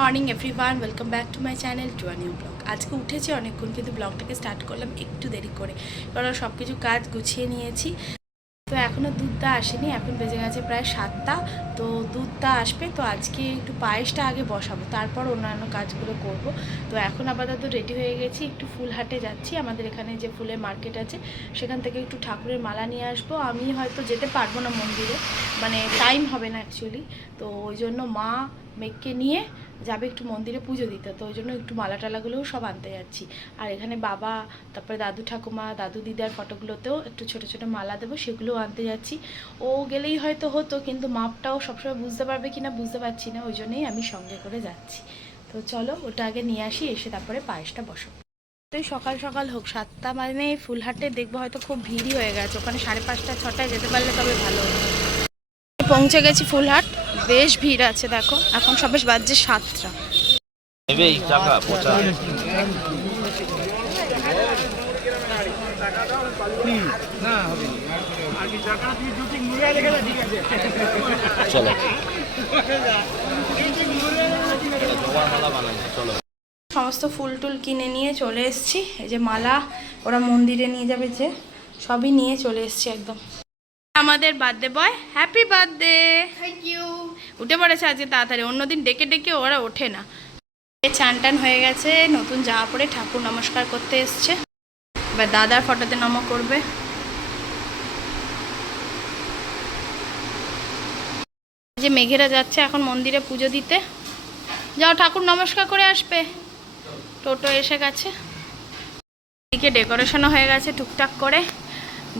Morning everyone, welcome back to my channel to a new blog. আজকে উঠেছি অনেকক্ষণ, কিন্তু ব্লগটাকে স্টার্ট করলাম একটু দেরি করে, কারণ সব কিছু কাজ গুছিয়ে নিয়েছি। তো এখনও দুধটা আসেনি, এখন বেজে গেছে প্রায় 7টা। তো দুধটা আসবে, তো আজকে একটু পায়েসটা আগে বসাবো, তারপর অন্যান্য কাজগুলো করব। তো এখন আপাতত রেডি হয়ে গেছি, একটু ফুল হাটে যাচ্ছি। আমাদের এখানে যে ফুলের মার্কেট আছে, সেখান থেকে একটু ঠাকুরের মালা নিয়ে আসবো। আমি হয়তো যেতে পারবো না মন্দিরে, মানে টাইম হবে না অ্যাকচুয়ালি। তো ওই জন্য মা মেঘকে নিয়ে যাবে একটু মন্দিরে পুজো দিতে, তো ওই জন্য একটু মালা টালাগুলোও সব আনতে যাচ্ছি। আর এখানে বাবা, তারপরে দাদু ঠাকুমা, দাদু দিদার ফটোগুলোতেও একটু ছোট ছোট মালা দেবো, সেগুলোও আনতে যাচ্ছি। ও গেলেই হয়তো হতো, কিন্তু মাপটাও সবসময় বুঝতে পারবে কি না বুঝতে পারছি না, ওই জন্যই আমি সঙ্গে করে যাচ্ছি। তো চলো ওটা আগে নিয়ে আসি, এসে তারপরে পায়েসটা বসো। তো সকাল সকাল হোক, 7টা মানে ফুলহাটে দেখবো হয়তো খুব ভিড়ই হয়ে গেছে, ওখানে 5:30 6টায় যেতে পারলে তবে ভালো হতো। পৌঁছে গেছি ফুলহাট, বেশ ভিড় আছে দেখো, এখন সবে বাজছে 7টা। সমস্ত ফুল টুল কিনে নিয়ে চলে এসেছি। এই যে মালা ওরা মন্দিরে নিয়ে যাবে, যে সবই নিয়ে চলে এসেছি একদম। আমাদের birthday boy, happy birthday. Thank you. উঠে পড়েছে আজকে তাড়াতাড়ি, অন্যদিন ডেকে ডেকে ওরা ওঠে না। চান টান হয়ে গেছে, নতুন জামা পরে ঠাকুর নমস্কার করতে এসছে। এবার দাদার ফটোতে নম করবে। যে মেঘেরা যাচ্ছে এখন মন্দিরে পুজো দিতে, যাও ঠাকুর নমস্কার করে আসবে। টোটো এসে গেছে, এদিকে ডেকোরেশনও হয়ে গেছে টুকটাক করে।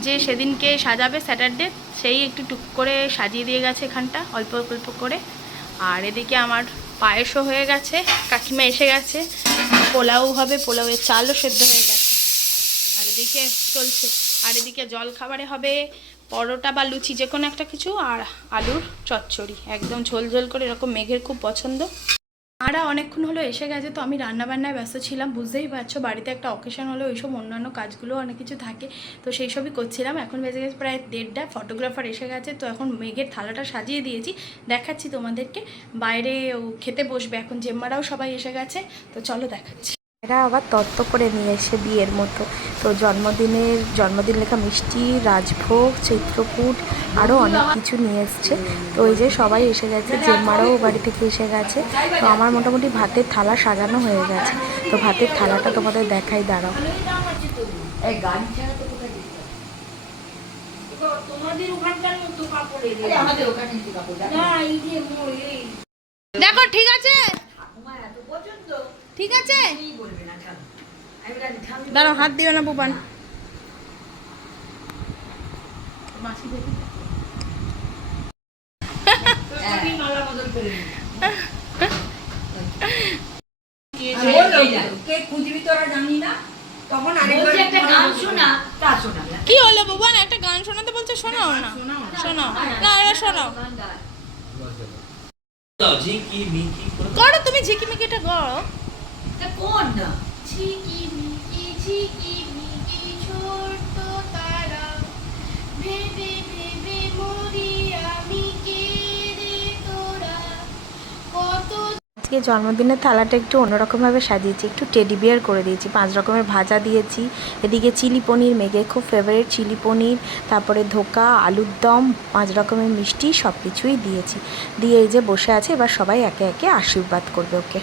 যে সেদিনকে সাজাবে স্যাটারডে, সেই একটু টুক করে সাজিয়ে দিয়ে গেছে এখানটা অল্প অল্প করে। আর এদিকে আমার পায়েসও হয়ে গেছে, কাকিমা এসে গেছে, পোলাও হবে, পোলাওয়ের চালও সেদ্ধ হয়ে গেছে। আর এদিকে চলছে। আর এদিকে জল খাবারে হবে পরোটা বা লুচি, যে কোনো একটা কিছু, আর আলুর চচ্চড়ি, একদম ঝোল ঝোল করে, এরকম মেঘের খুব পছন্দ। আর অনেকক্ষণ হলো এসে গেছে, তো আমি রান্নাবান্নায় ব্যস্ত ছিলাম, বুঝতেই পারছো বাড়িতে একটা অকেশন হলে ওইসব অন্যান্য কাজগুলো অনেক কিছু থাকে, তো সেই সবই করছিলাম। এখন বেজে গেছে প্রায় 1:30, ফটোগ্রাফার এসে গেছে, তো এখন মেঘের থালাটা সাজিয়ে দিয়েছি, দেখাচ্ছি তোমাদেরকে। বাইরে ও খেতে বসবে এখন, জেম্মারাও সবাই এসে গেছে, তো চলো দেখাচ্ছি। এরা আবার তত্ত্ব করে নিয়ে এসে বিয়ের মতো, তো জন্মদিন লেখা মিষ্টি, রাজভোগ, চিত্রকূট, আরও অনেক কিছু নিয়ে এসছে। তো এই যে সবাই এসে গেছে, জেম্মারাও বাড়ি থেকে এসে গেছে। তো আমার মোটামুটি ভাতের থালা সাজানো হয়ে গেছে, তো ভাতের থালাটা তোমাদের দেখাই, দাঁড়াও। দেখো ঠিক আছে, ঠিক আছে, দাঁড়াও, হাত দিও না বুবান। কি হলো বুবান, একটা গান শোনাতে বলছে, শোনাও না, শোনাও না, এবার শোনাও, করো তুমি ঝিকিমিকিটা করো। কোন ঝিকিমিকি ঝিকিমিকি ছোট্ট তারা, ভেবে ভেবে মরি আমি, কে রে তোরা, কত। আজকে জন্মদিনের থালাটা একটু অন্যরকমভাবে সাজিয়েছি, একটু টেডি বিয়ার করে দিয়েছি, 5 রকমের ভাজা দিয়েছি। এদিকে চিলি পনির, মেঘের খুব ফেভারিট চিলি পনির, তারপরে ধোকা, আলুর দম, 5 রকমের মিষ্টি, সব কিছুই দিয়েছি। দিয়ে এই যে বসে আছে, এবার সবাই একে একে আশীর্বাদ করবে ওকে।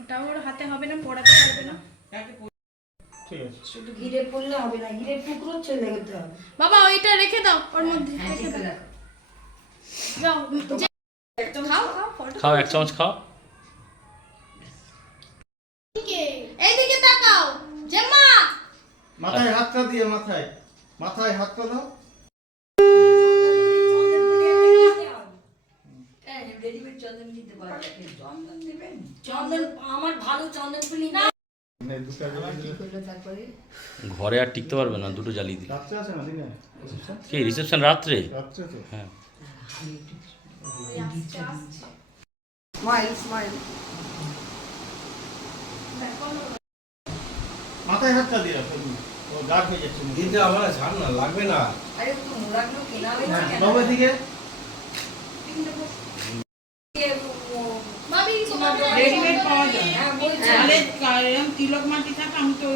ওটাও ওর হাতে হবে না, পড়াতে পারবে না। শুধু ঘিরে পড়লে হবে না, ঘিরে টুকরো চলে যেতে হবে। বাবা ওইটা রেখে দাও, ওর মধ্যে রেখে দাও। যাও খাও খাও, খাও, এক চামচ খাও। এইদিকে তাকাও জেম্মা, মাথায় হাতটা দিয়ে, মাথায় হাতটা দাও। চন্দন আমার ভালো চন্দন ফুলি না। ঘরে আর টিকতে পারবে না, দুটো জ্বালিয়ে দিই। রাত্রে আছে না দিনে? কি রিসেপশন রাত্রে? রাত্রে তো। হ্যাঁ। মাথায় হাতটা দিয়ে রাখো, ও গাঢ় হয়ে যাচ্ছে। কিন্তু আমার ছাড় না, লাগবে না। বাবু এদিকে। রেডিমেড পাওয়া যায়। তাহলে এরকম তিলক মাটি থাকে, আমি তো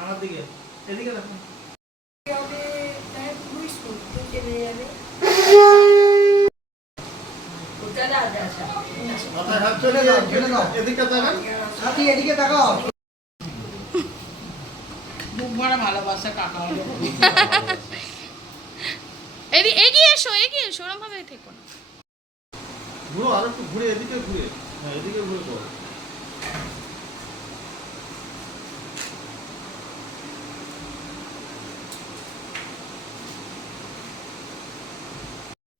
আমার দিকে, এদিকে রাখো। মাথায় হাত চলে যাও, এদিকে তাকান। বুক ভরা ভালোবাসা কাকা হলো। এগিয়ে এসো ওরম ভাবে থেকো না। ঘুরো, আর একটু ঘুরে, এদিকে ঘুরে। হ্যাঁ, এদিকে ঘুরে করো।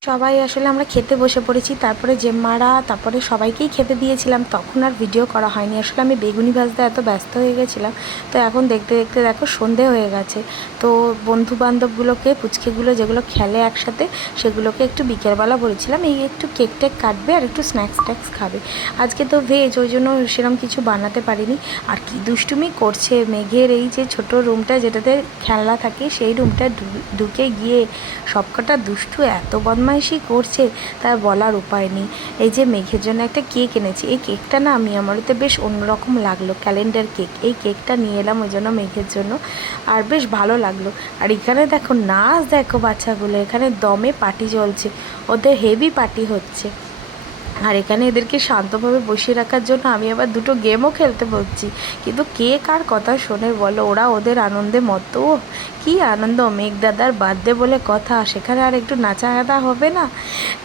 সবাই আসলে আমরা খেতে বসে পড়েছি, তারপরে জেম্মারা, তারপরে সবাইকেই খেতে দিয়েছিলাম। তখন আর ভিডিও করা হয়নি, আসলে আমি বেগুনি ভাজতে এত ব্যস্ত হয়ে গেছিলাম। তো এখন দেখতে দেখতে দেখো সন্ধে হয়ে গেছে। তো বন্ধু বান্ধবগুলোকে, পুচকেগুলো যেগুলো খেলে একসাথে, সেগুলোকে একটু বিকেলবেলা বলেছিলাম এই একটু কেক টেক কাটবে আর একটু স্ন্যাক্স ট্যাক্স খাবে। আজকে তো ভেজ, ওই জন্য সেরকম কিছু বানাতে পারিনি। আর কি দুষ্টুমি করছে মেঘের এই যে ছোট রুমটা যেটাতে খেলনা থাকে, সেই রুমটা ঢুকে গিয়ে সবকটা দুষ্টু এত বদমাইশি করছে তার বলার উপায় নেই। এই যে মেঘের জন্য একটা কেক এনেছি, এই কেকটা না আমারতে বেশ অন্যরকম লাগলো, ক্যালেন্ডার কেক। এই কেকটা নিয়ে এলাম ওই জন্য মেঘের জন্য, আর বেশ ভালো লাগলো। আর এখানে দেখো নাচ, দেখো বাচ্চাগুলো, এখানে দমে পার্টি চলছে, ওদের হেভি পার্টি হচ্ছে। আর এখানে এদেরকে শান্তভাবে বসিয়ে রাখার জন্য আমি আবার দুটো গেমও খেলতে বলছি, কিন্তু কে কার কথা শোনে বলো? ওরা ওদের আনন্দে মতো, কি আনন্দ! মেঘদাদার বার্থডে বলে কথা, সেখানে আর একটু নাচাগাদা হবে না?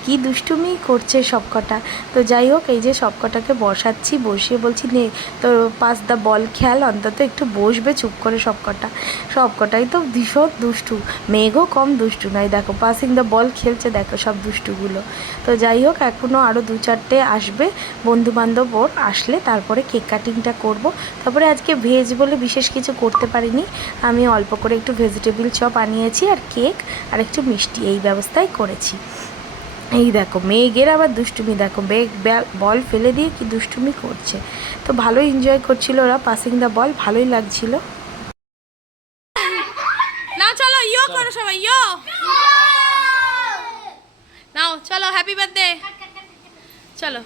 কি দুষ্টুমি করছে সবকটা। তো যাই হোক, এই যে সবকটাকে বসাচ্ছি, বসিয়ে বলছি নে তোর পাস দ্য বল খেল, অন্তত একটু বসবে চুপ করে। সবকটাই তো ভীষণ দুষ্টু, মেঘও কম দুষ্টু নয়। দেখো পাসিং দ্য বল খেলছে, দেখো সব দুষ্টুগুলো। তো যাই হোক, এখনও আরও 2-4টে আসবে বন্ধুবান্ধব, ওর আসলে তারপরে কেক কাটিংটা করব। তারপরে আজকে ভেজ বলে বিশেষ কিছু করতে পারিনি, আমি অল্প করে একটু ভেজিটেবিল চপ আনিয়েছি, আর কেক আর একটু মিষ্টি, এই ব্যবস্থাই করেছি। এই দেখো মেঘের আবার দুষ্টুমি, দেখো মেঘ বল ফেলে দিয়ে কি দুষ্টুমি করছে। তো ভালোই এনজয় করছিল ওরা, পাসিং দ্য বল ভালোই লাগছিল। না চলো ইয়ো করো সবাই, ইয়ো নাও, চলো হ্যাপি বার্থডে, চলো।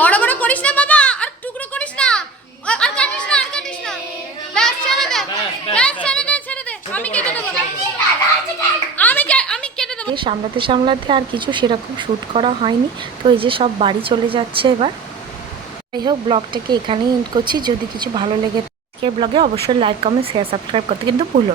বড় বড় করিস না বাবা, আর টুকরো করিস না, আর কাটিস না, ব্যাস ছেড়ে দে, ছেড়ে দে, আমি কেটে দেবো, আমি কেটে দেবো। সামলাতে আর কিছু সেরকম শ্যুট করা হয়নি। তো এই যে সব বাড়ি চলে যাচ্ছে এবার। যাই হোক, ব্লগটাকে এখানেই এন্ড করছি। যদি কিছু ভালো লেগে থাকে ব্লগে, অবশ্যই লাইক, কমেন্ট, শেয়ার, সাবস্ক্রাইব করতে কিন্তু ভুলো না।